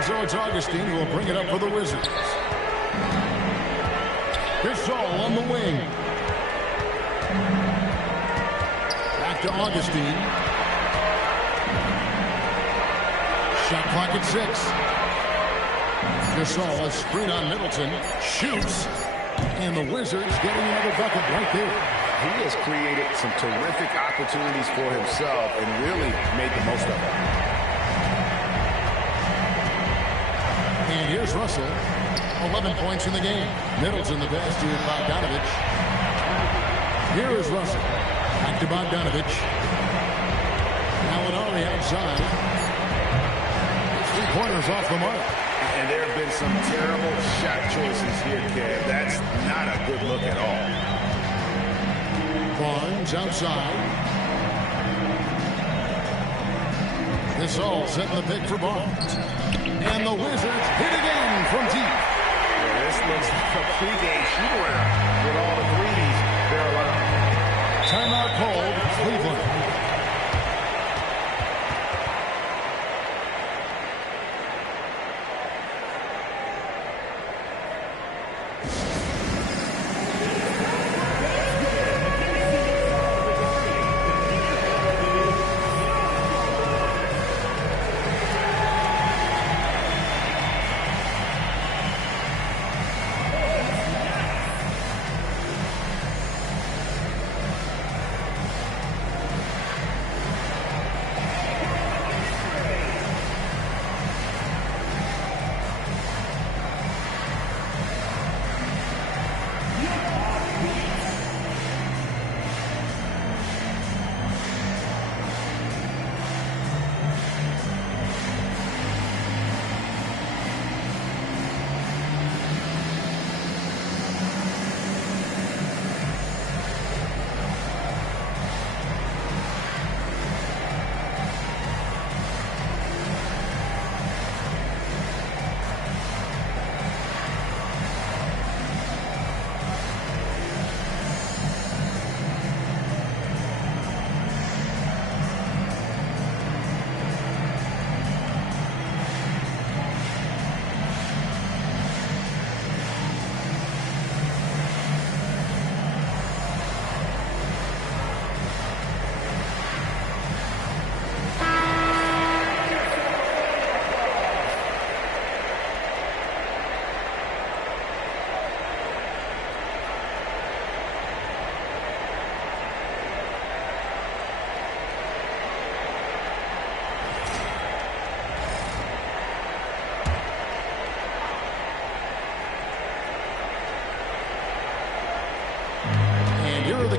And so it's Augustine who will bring it up for the Wizards. Gasol on the wing. Back to Augustine. Shot clock at 6. Gasol, a screen on Middleton, shoots, and the Wizards getting another bucket right there. He has created some terrific opportunities for himself and really made the most of it. And here's Russell, 11 points in the game. Middleton the pass to Bogdanovich. Here is Russell, back to Bogdanovich. Now Gallinari outside. 3-pointers off the mark. And there have been some terrible shot choices here, Kev. That's not a good look at all. Barnes outside. This all setting the pick for Barnes. And the Wizards hit again from deep. Yeah, this looks like a pregame shoot-around with all the threes they're allowed. Timeout called, Cleveland.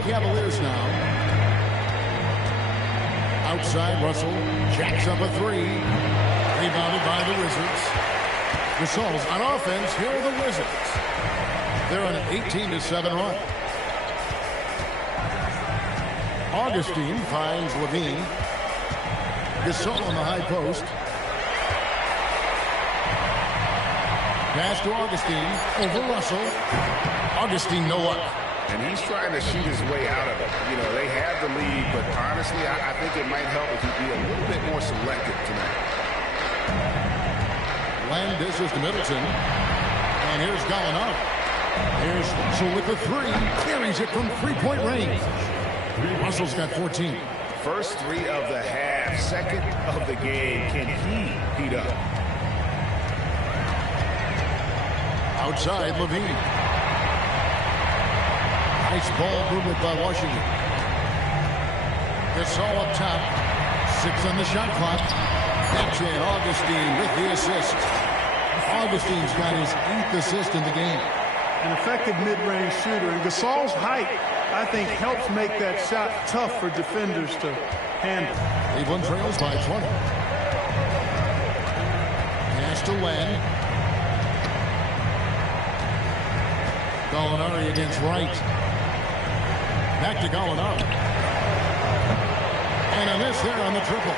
Cavaliers now. Outside, Russell jacks up a 3. Rebounded by the Wizards. Gasol's on offense. Here are the Wizards. They're on an 18-7 run. Augustine finds Levine. Gasol on the high post. Pass to Augustine. Over Russell. Augustine no luck. And he's trying to shoot his way out of it. You know, they have the lead, but honestly, I think it might help if he'd be a little bit more selective tonight. Land dishes to Middleton. And here's Gallinari. Here's Russell with the 3. Carries it from 3-point range. Russell's got 14. First 3 of the half, second of the game. Can he heat up? Outside, Levine. Nice ball movement by Washington. Gasol up top. 6 on the shot clock. That's it. Augustine with the assist. Augustine's got his 8th assist in the game. An effective mid-range shooter. And Gasol's height, I think, helps make that shot tough for defenders to handle. Cleveland trails by 20. Pass to Len. Gallinari against Wright. Back to Gallinari. And a miss there on the triple.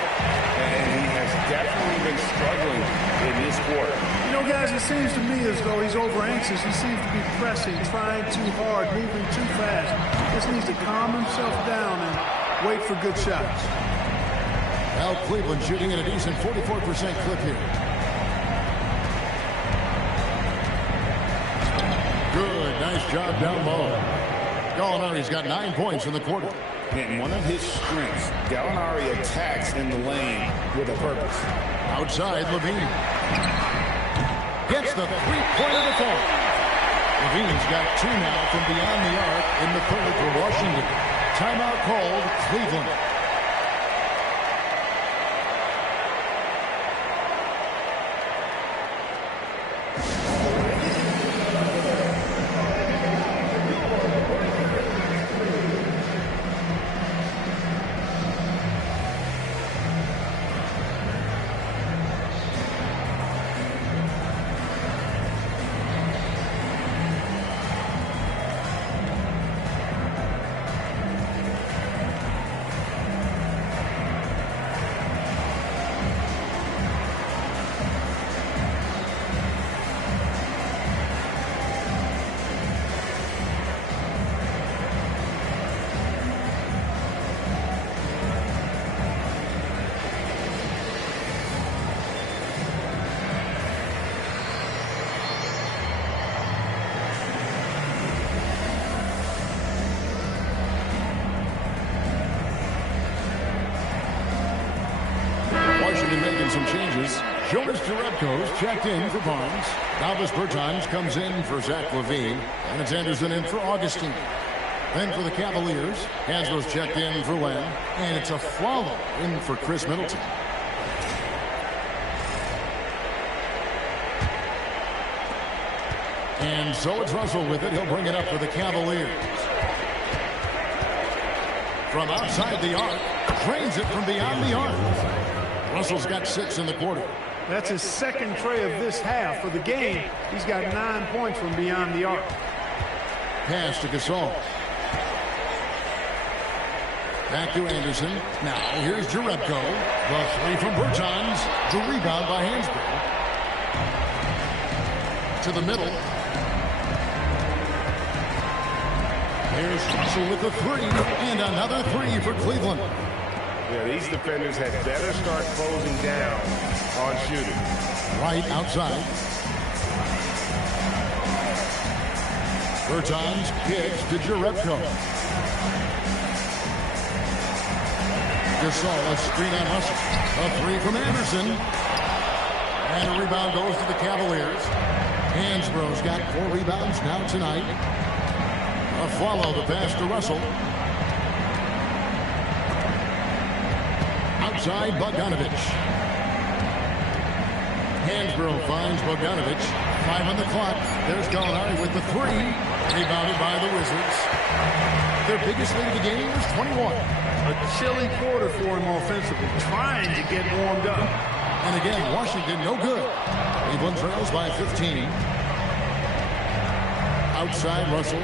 And he has definitely been struggling in this quarter. You know, guys, it seems to me as though he's over-anxious. He seems to be pressing, trying too hard, moving too fast. Just needs to calm himself down and wait for good shots. Well, Cleveland shooting at a decent 44% clip here. Good. Nice job down low. Gallinari's got 9 points in the quarter. And one of his strengths, Gallinari attacks in the lane with a purpose. Outside, Levine. Gets the three-pointer to fall. Levine's got 2 now from beyond the arc in the third for Washington. Timeout called, Cleveland. Making some changes. Jonas Jerebko's checked in for Barnes. Davis Bertans comes in for Zach Levine. And it's Anderson in for Augustine. Then for the Cavaliers, Hansbrough's checked in for Len. And it's a follow in for Chris Middleton. And so it's Russell with it. He'll bring it up for the Cavaliers. From outside the arc, drains it from beyond the arc. Russell's got 6 in the quarter. That's his second tray of this half. For the game, he's got 9 points from beyond the arc. Pass to Gasol. Back to Anderson. Now here's Jerebko. The 3 from Bertans. The rebound by Hansbrough. To the middle. Here's Russell with the 3. And another 3 for Cleveland. Yeah, these defenders had better start closing down on shooting. Right outside. Bertans kicks to Jerebko. Gasol, a screen on Russell. A 3 from Anderson. And a rebound goes to the Cavaliers. Hansbrough's got 4 rebounds now tonight. A follow the pass to Russell. Outside Bogdanovich. Hansbrough finds Bogdanovich. 5 on the clock. There's Gallinari with the 3. Rebounded by the Wizards. Their biggest lead of the game was 21. A chilly quarter for him offensively, trying to get warmed up. And again, Washington no good. Cleveland trails by 15. Outside Russell.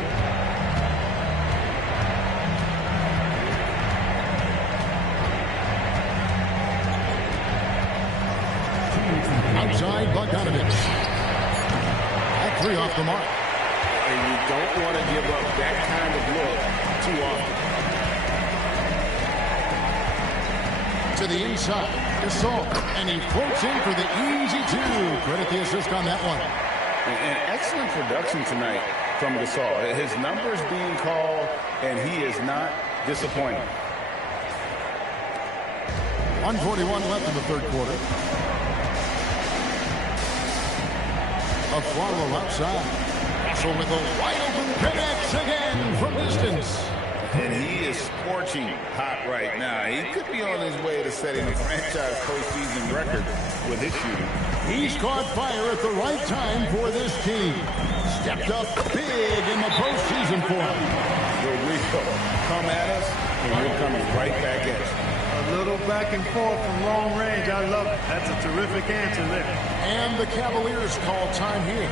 Outside Bogdanovich. All 3 off the mark. And you don't want to give up that kind of look too often. To the inside, Gasol. And he floats in for the easy 2. Credit the assist on that one. And excellent production tonight from Gasol. His numbers being called, and he is not disappointing. 1:41 left in the third quarter. A follow outside. Russell with a wide open connects again from distance. And he is scorching hot right now. He could be on his way to setting a franchise postseason record with his shooting. He's caught fire at the right time for this team. Stepped up big in the postseason for him. Here we go. Come at us, and we're coming right back at you. A little back and forth from long range. I love it. That's a terrific answer there. And the Cavaliers call time here.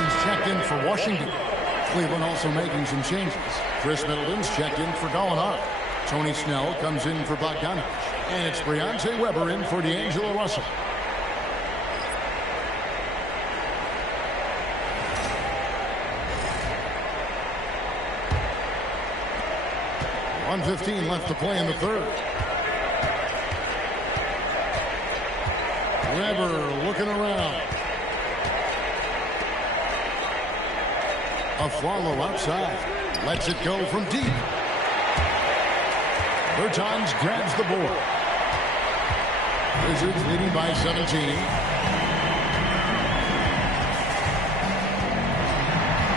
Johnson's checked in for Washington. Cleveland also making some changes. Chris Middleton's checked in for Gallinari. Tony Snell comes in for Bogdanovich. And it's Briante Weber in for D'Angelo Russell. .115 left to play in the third. Weber looking around. Aflalo outside. Lets it go from deep. Bertans grabs the board. Wizards leading by 17.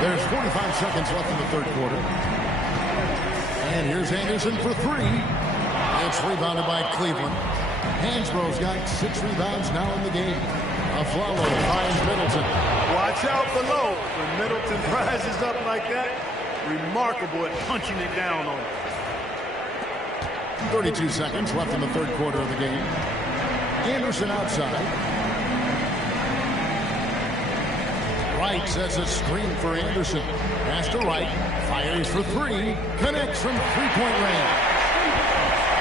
There's 45 seconds left in the third quarter. And here's Anderson for three. It's rebounded by Cleveland. Hansbrough's got 6 rebounds now in the game. Aflalo finds Middleton. Watch out below. When Middleton rises up like that, remarkable at punching it down on it. 32 seconds left in the third quarter of the game. Anderson outside. Wright sets a screen for Anderson. Pass to Wright. Fires for three. Connects from three-point range.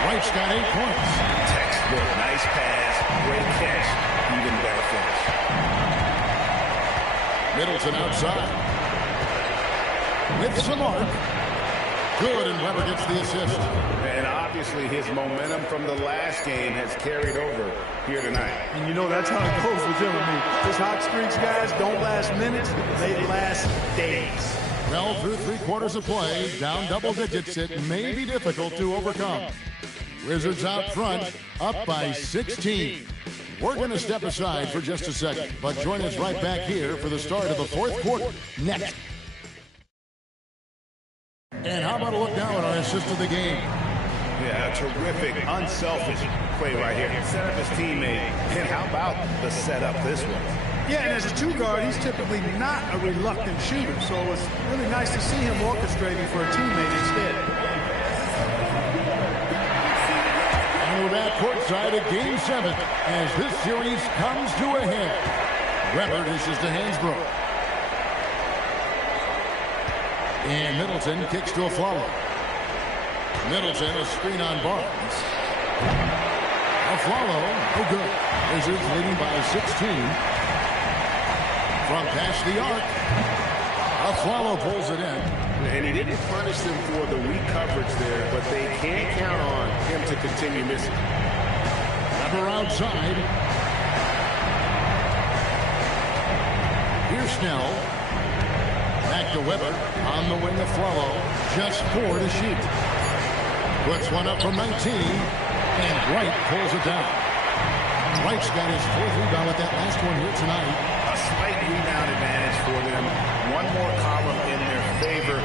Wright's got 8 points. Textbook. Nice pass. Great catch. Even better finish. Middleton outside. With some arc. Good, and Weber gets the assist. And obviously his momentum from the last game has carried over here tonight. And you know that's how it goes with him and me. His hot streaks, guys, don't last minutes. They last days. Well, through 3 quarters of play, down double digits, it may be difficult to overcome. Wizards out front, up by 16. We're going to step aside for just a second, but join us right back here for the start of the fourth quarter next. And how about a look now at our assist of the game? Yeah, a terrific, unselfish play right here. Set up his teammate. And how about the setup this way? Yeah, and as a 2-guard, he's typically not a reluctant shooter, so it's really nice to see him orchestrating for a teammate instead. And we're back courtside at Game 7 as this series comes to a head. Weber dishes to Hansbrough. And Middleton kicks to Aflalo. Middleton, a screen on Barnes. Aflalo, no good. Wizards leading by 16. From past the arc. Aflalo pulls it in. And he didn't punish them for the weak coverage there, but they can't count on him to continue missing. Weber outside. Here's Snell. Back to Weber. On the wing of Aflalo. Just 4 to shoot. Puts one up from 19. And Wright pulls it down. Wright's got his 4th rebound at that last one here tonight. A slight rebound advantage for them. One more column in their favor,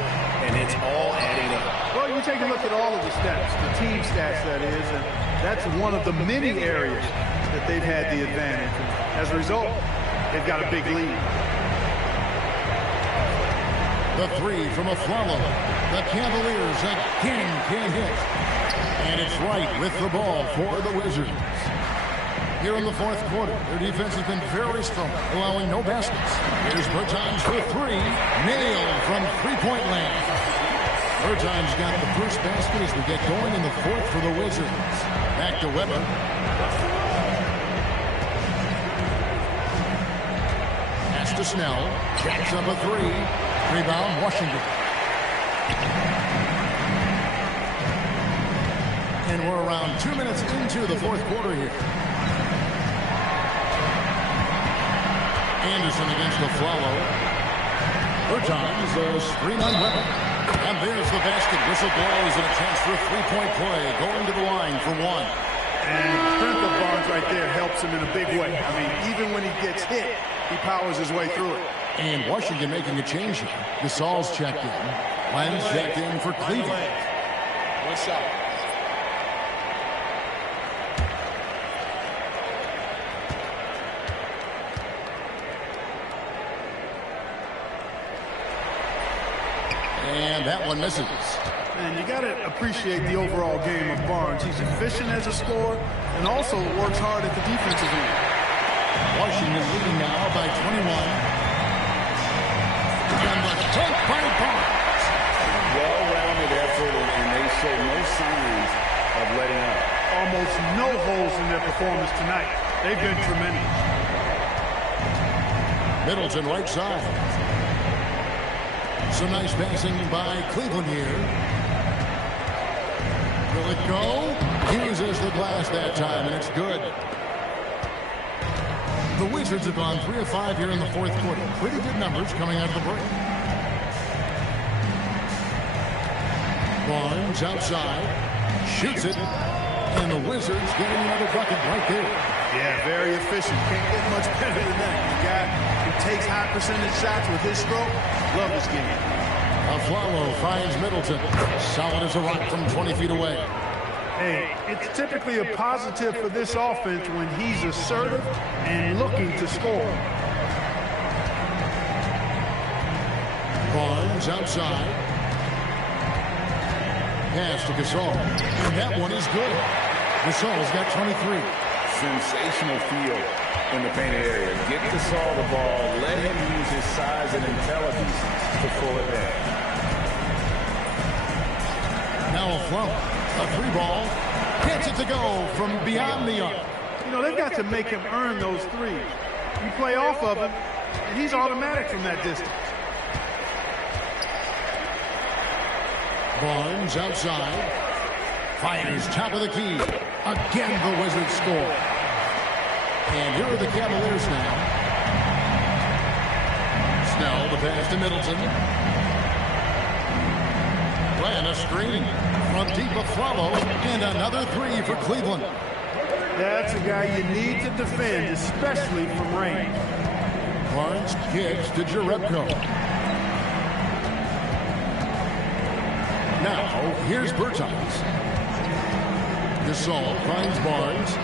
and it's all adding up. Well, you take a look at all of the stats, the team stats that is, and that's one of the many areas that they've had the advantage. And as a result, they've got a big lead. The 3 from Aflalo. The Cavaliers again can't hit. And it's Wright with the ball for the Wizards. Here in the fourth quarter, their defense has been very strong, allowing no baskets. Here's Bertans for 3. Nailed from three-point land. Bertans got the first basket as we get going in the fourth for the Wizards. Back to Weber. Pass to Snell. Jacks up a 3. Rebound, Washington. And we're around 2 minutes into the fourth quarter here. Anderson against Aflalo. Bertans, a screen on Weber. And there's the basket. Whistle blows and a chance for a three-point play. Going to the line for 1. And the strength of Barnes right there helps him in a big way. I mean, even when he gets hit, he powers his way through it. And Washington making a change here. Gasol's checked in. Len's checked in for Cleveland. One shot. And that one misses. And you got to appreciate the overall game of Barnes. He's efficient as a scorer and also works hard at the defensive end. Washington leading now by 21. And the dunk by Barnes. Well-rounded effort, and they show no signs of letting up. Almost no holes in their performance tonight. They've been tremendous. Middleton right side. Some nice passing by Cleveland here. Will it go? Uses the glass that time, and it's good. The Wizards have gone 3 of 5 here in the fourth quarter. Pretty good numbers coming out of the break. Barnes outside. Shoots it. And the Wizards getting another bucket right there. Yeah, very efficient. Can't get much better than that. The guy who takes high percentage shots with his stroke. Love this game. Aflalo finds Middleton. Solid as a rock from 20 feet away. Hey, it's typically a positive for this offense when he's assertive and looking to score. Barnes outside. Pass to Gasol. And that one is good. Gasol's got 23. Sensational field in the painted area. Get Gasol the ball. Let him use his size and intelligence to pull it down. Now a flump. A 3-ball. Gets it to go from beyond the arc. You know, they've got to make him earn those threes. You play off of him, and he's automatic from that distance. Barnes outside. Fires top of the key. Again, the Wizards score. And here are the Cavaliers now. Snell, the pass to Middleton. Ran a screen. From deep Aflalo. And another 3 for Cleveland. That's a guy you need to defend, especially from range. Barnes kicks to Jerebko. Now, here's Bertans. Gasol finds Barnes.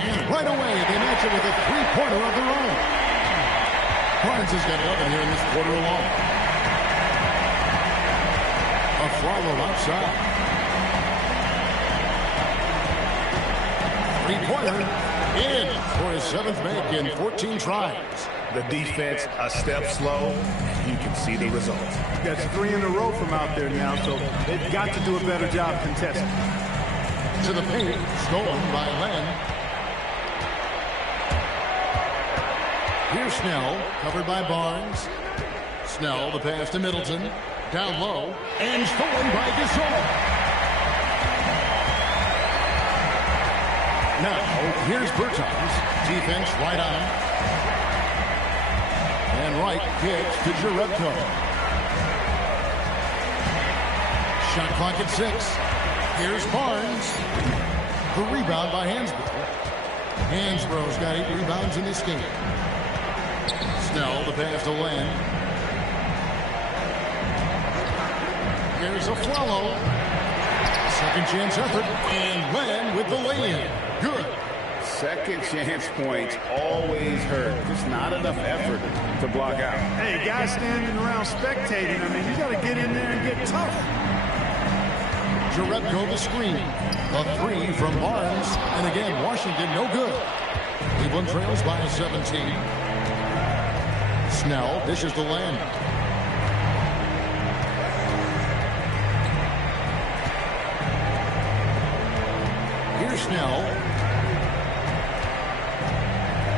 And right away, they match it with a 3-pointer of their own. Barnes has got 11 here in this quarter alone. Aflalo outside. 3-pointer in for his 7th make in 14 tries. The defense a step slow. You can see the results. That's 3 in a row from out there now, so they've got to do a better job contesting. To the paint, stolen by Len. Here's Snell, covered by Barnes. Snell, the pass to Middleton. Down low, and stolen by Gasol. Now, here's Bertans. Defense right on him. And right kicks to Jerebko. Shot clock at 6. Here's Barnes. The rebound by Hansbrough. Hansbrough's got 8 rebounds in this game. Snell, the pass to Len. Here's Aflalo. Second chance effort. And Len with the lay-in. Good. Second chance points always hurt. Just not enough effort to block out. Hey, guys standing around spectating. I mean, you got to get in there and get tough. Jerebko the screen. A 3 from Barnes. And again, Washington no good. Cleveland trails by 17. Snell dishes to Len. Here's Snell.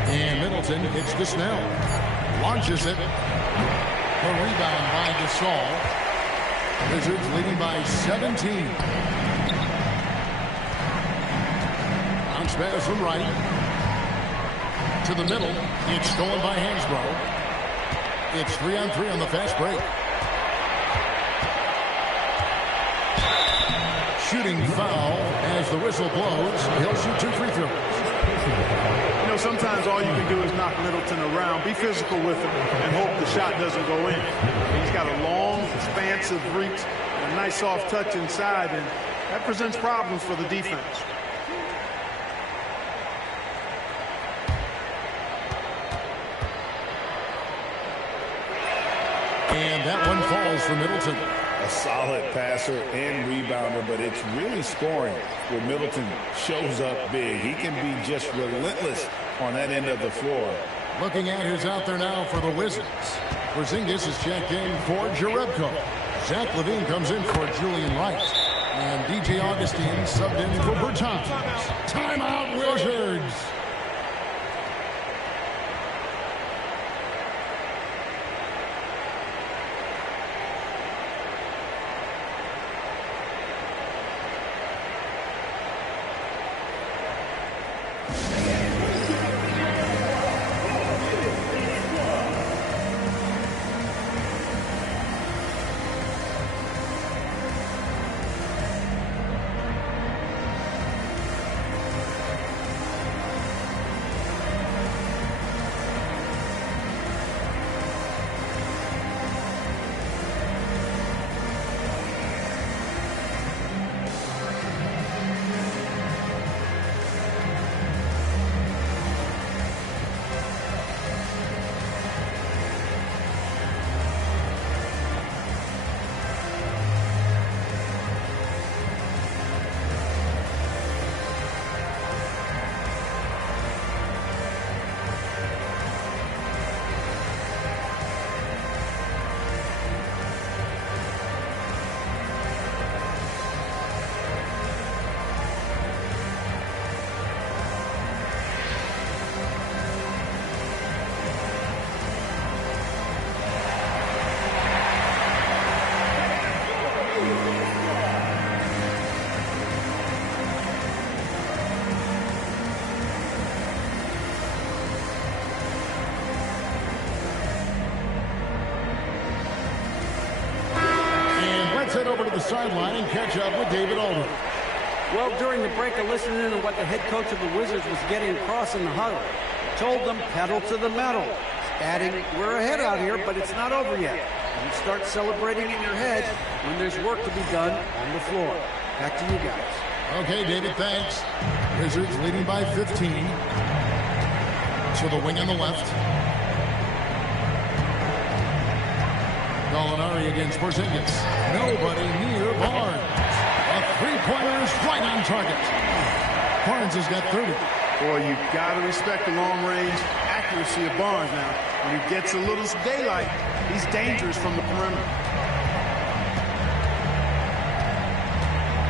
And Middleton kicks to Snell. Launches it. A rebound by Gasol. Wizards leading by 17. Bounce pass from right. To the middle. It's stolen by Hansbrough. It's 3-on-3 on the fast break. Shooting foul as the whistle blows. He'll shoot 2 free throws. You know, sometimes all you can do is knock Middleton around, be physical with him, and hope the shot doesn't go in. He's got a long, expansive reach, and a nice soft touch inside, and that presents problems for the defense. And that one falls for Middleton. A solid passer and rebounder, but it's really scoring where Middleton shows up big. He can be just relentless on that end of the floor. Looking at who's out there now for the Wizards. Porzingis is checked in for Jerebko. Zach LaVine comes in for Julian Wright. And DJ Augustine subbed in for Bertans. Timeout, Wizards. Head over to the sideline and catch up with David Aldridge. Well, during the break, I listened in to what the head coach of the Wizards was getting across in the huddle. He told them, pedal to the metal, adding, we're ahead out here, but it's not over yet. You start celebrating in your head when there's work to be done on the floor. Back to you guys. Okay, David, thanks. Wizards leading by 15. To the wing on the left. Gallinari against Porzingis. Nobody near Barnes. A three-pointer is right on target. Barnes has got 30. Boy, you've got to respect the long-range accuracy of Barnes now. When he gets a little daylight, he's dangerous from the perimeter.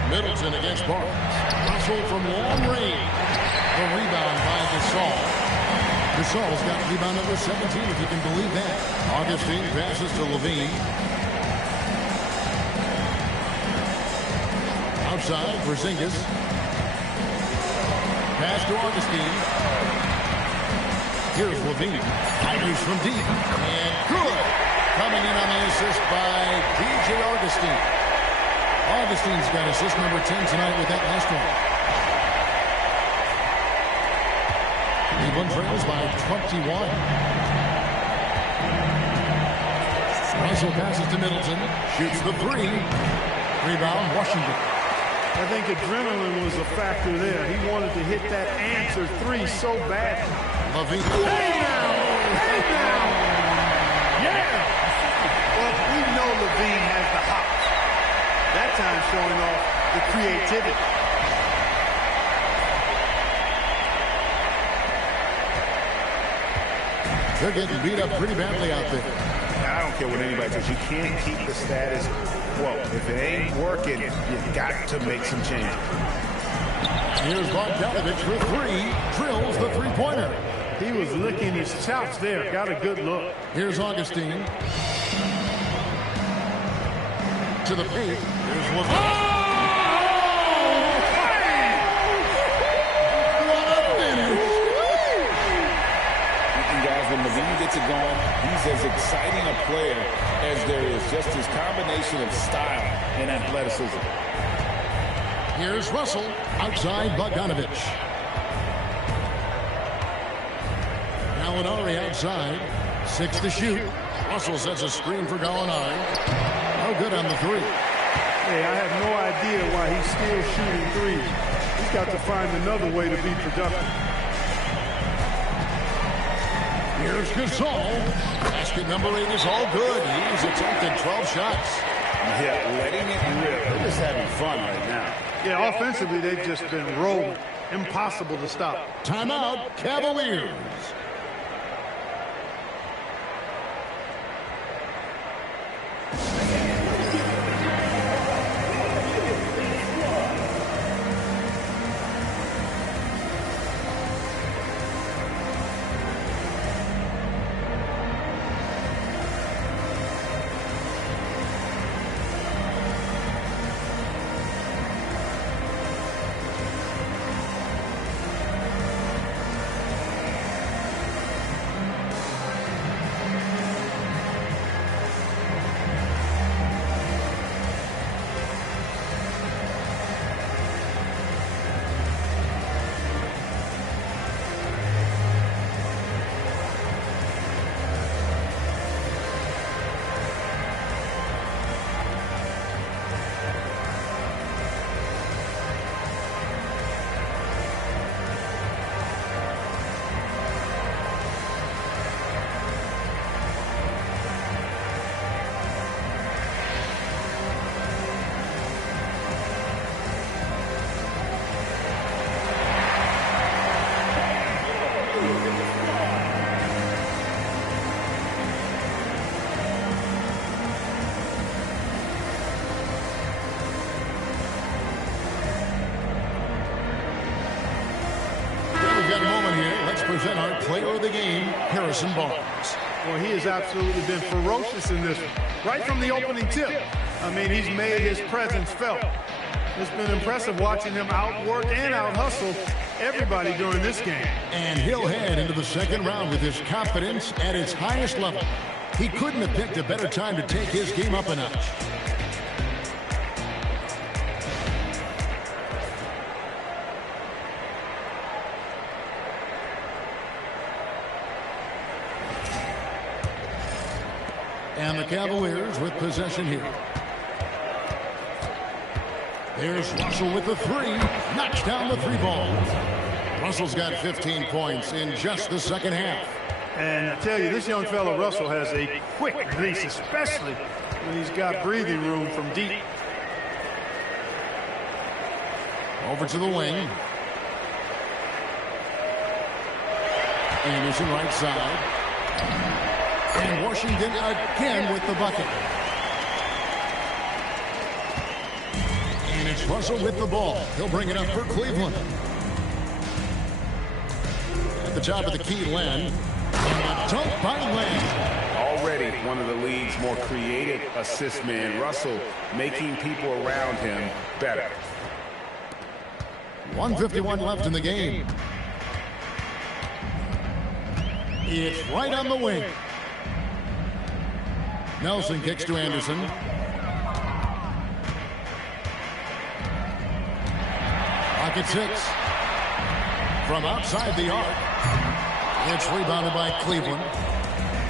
Middleton against Barnes. Russell from long range. The rebound by Gasol. Gasol's got rebound number 17, if you can believe that. Augustine passes to LaVine. Outside, Porzingis. Pass to Augustine. Here's LaVine. Fires from deep. And good. Coming in on the assist by DJ Augustine. Augustine's got assist number 10 tonight with that last one. Cleveland trails by 21. Russell passes to Middleton. Shoots the three. Rebound, Washington. I think adrenaline was a factor there. He wanted to hit that answer three so bad. LaVine. Hey now! Hey now! Yeah! Well, we know LaVine has the hops. That time showing off the creativity. They're getting beat up pretty badly out there. I don't care what anybody says. You can't keep the status quo. If it ain't working, you got to make some changes. Here's Bogdanovich for three. Drills the three-pointer. He was licking his chops there. Got a good look. Here's Augustine. To the paint. Here's LaVine. When LaVine gets it going, he's as exciting a player as there is. Just his combination of style and athleticism. Here's Russell outside Bogdanovich. Gallinari outside. 6 to shoot. Russell sets a screen for Gallinari. No good on the three. Hey, I have no idea why he's still shooting threes. He's got to find another way to be productive. Here's Gasol. Basket number 8 is all good. He's attempted 12 shots. Yeah, letting it rip. They're just having fun right now. Yeah, offensively, they've just been rolling. Impossible to stop. Timeout, Cavaliers. our player of the game, Harrison Barnes. Well, he has absolutely been ferocious in this one. Right from the opening tip. I mean, he's made his presence felt. It's been impressive watching him outwork and out-hustle everybody during this game. And he'll head into the second round with his confidence at its highest level. He couldn't have picked a better time to take his game up a notch. And the Cavaliers with possession here. There's Russell with the three. Knocks down the three ball. Russell's got 15 points in just the second half. And I tell you, this young fella, Russell, has a quick release, especially when he's got breathing room from deep. Over to the wing. Anderson right side. And Washington again with the bucket. And it's Russell with the ball. He'll bring it up for Cleveland. At the top of the key, Len. And a dunk by Len. Already one of the league's more creative assist men. Russell making people around him better. 1:51 left in the game. It's right on the wing. Nelson kicks to Anderson. Pocket 6. From outside the arc. It's rebounded by Cleveland.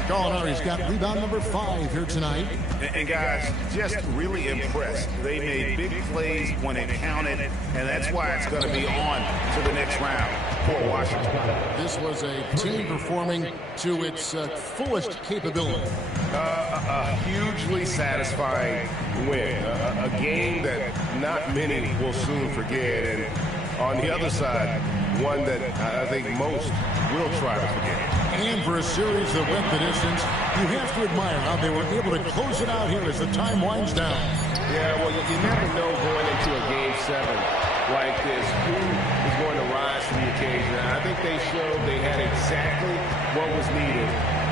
Gallinari's got rebound number 5 here tonight. And guys, just really impressed. They made big plays when it counted, and that's why it's going to be on to the next round for Washington. This was a team performing to its fullest capability. A hugely satisfying win. A game that not many will soon forget. And on the other side, one that I think most will try to forget. And for a series that went the distance, you have to admire how they were able to close it out here as the time winds down. Yeah, well, you never know going into a Game 7 like this who is going to rise to the occasion. And I think they showed they had exactly what was needed.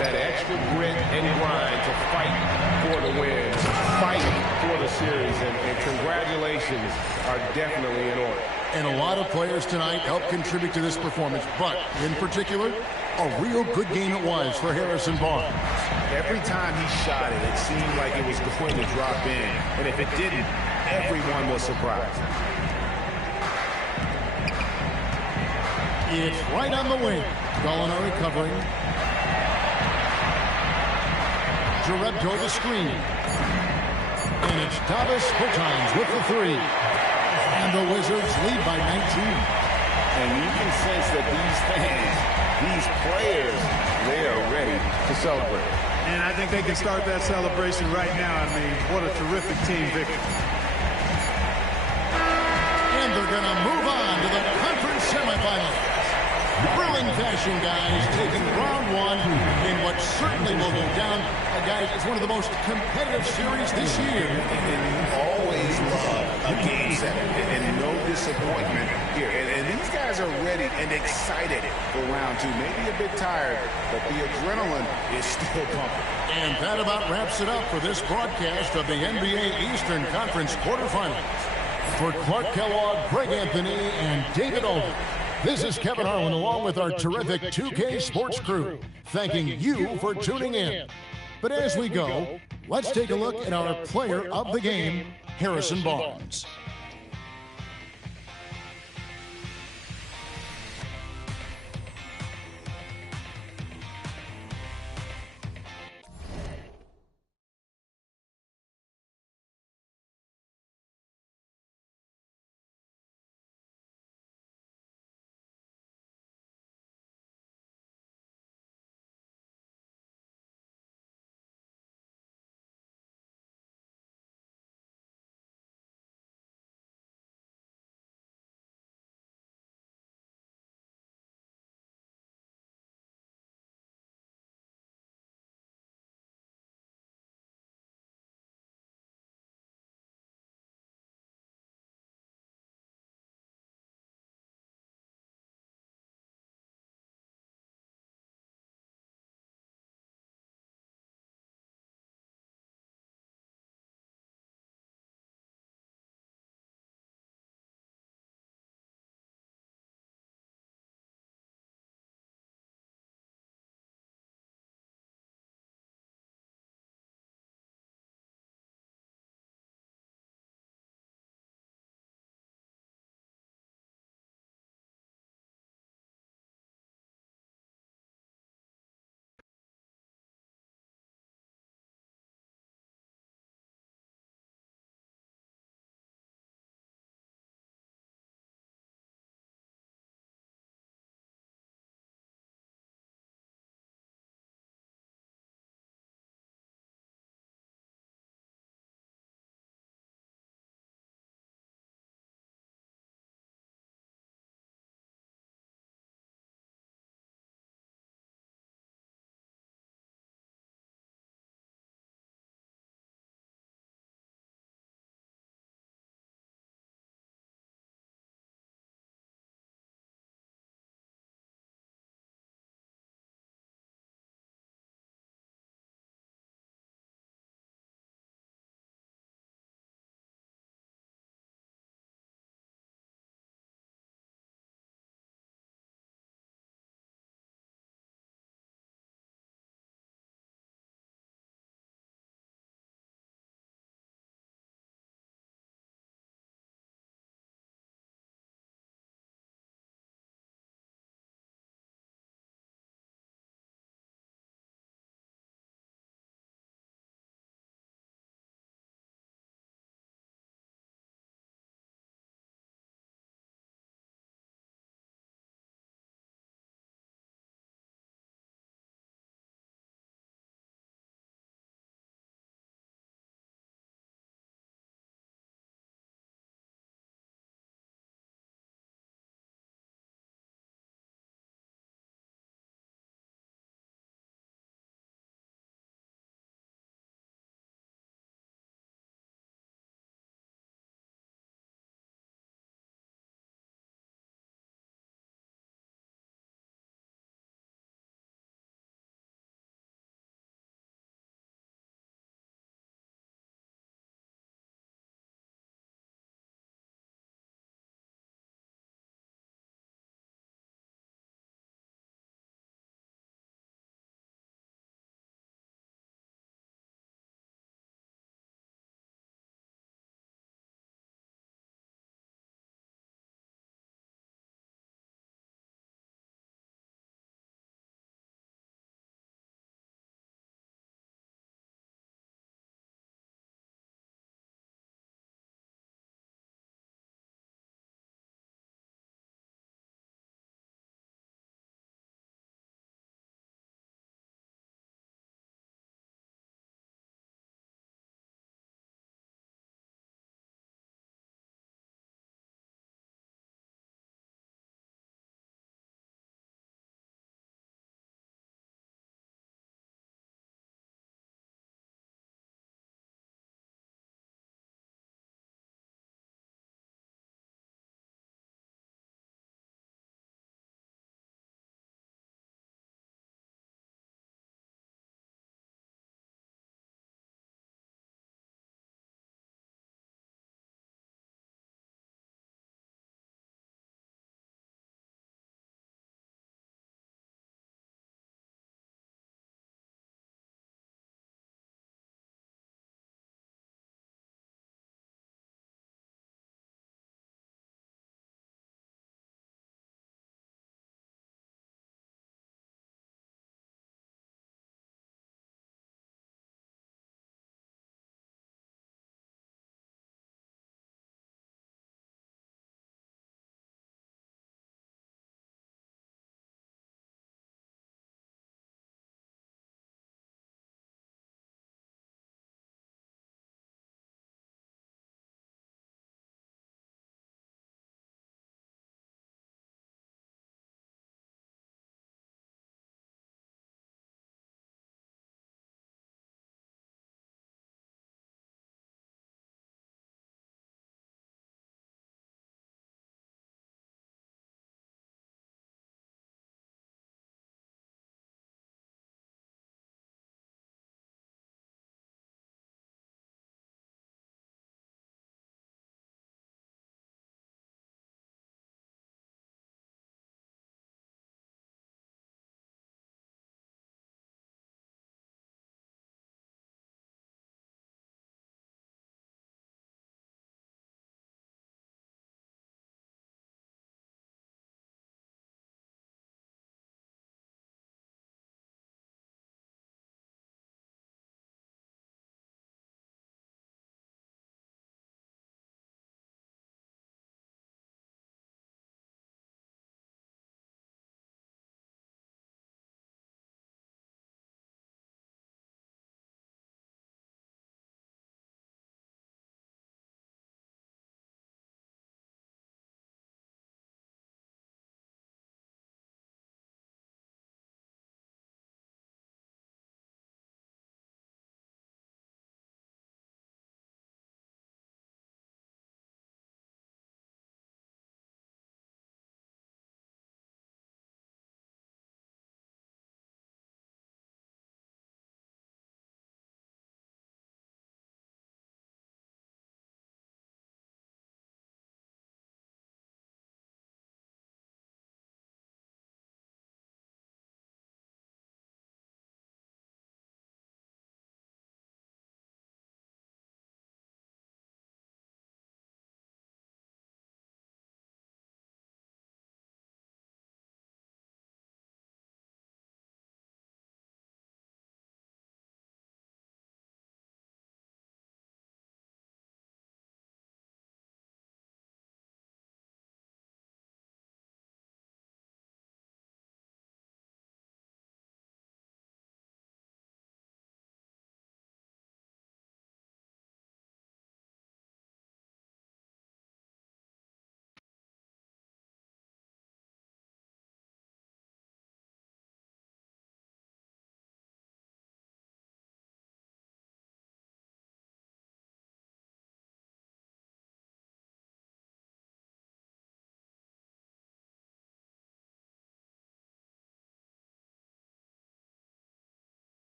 That extra grit and grind to fight for the win, fight for the series, and congratulations are definitely in order. And a lot of players tonight helped contribute to this performance, but in particular, a real good game it was for Harrison Barnes. Every time he shot it, it seemed like it was going to drop in, and if it didn't, everyone was surprised. It's right on the wing. Gallinari covering. Jarebko the screen. And it's Davis Bertans with the three. And the Wizards lead by 19. And you can sense that these fans, these players, they are ready to celebrate. And I think they can start that celebration right now. I mean, what a terrific team victory. And they're going to move on to the conference semifinals. Thrilling fashion, guys, taking round 1 in what certainly will go down. Guys, it's one of the most competitive series this year. And you always love a Game 7, and no disappointment here. And these guys are ready and excited for round 2. Maybe a bit tired, but the adrenaline is still pumping. And that about wraps it up for this broadcast of the NBA Eastern Conference quarterfinals. For Clark Kellogg, Greg Anthony, and David Olden, this is Kevin Harlan along with our terrific 2K Sports crew, thanking you for tuning in. But as we go, let's take a look at our player of the game, Harrison Barnes.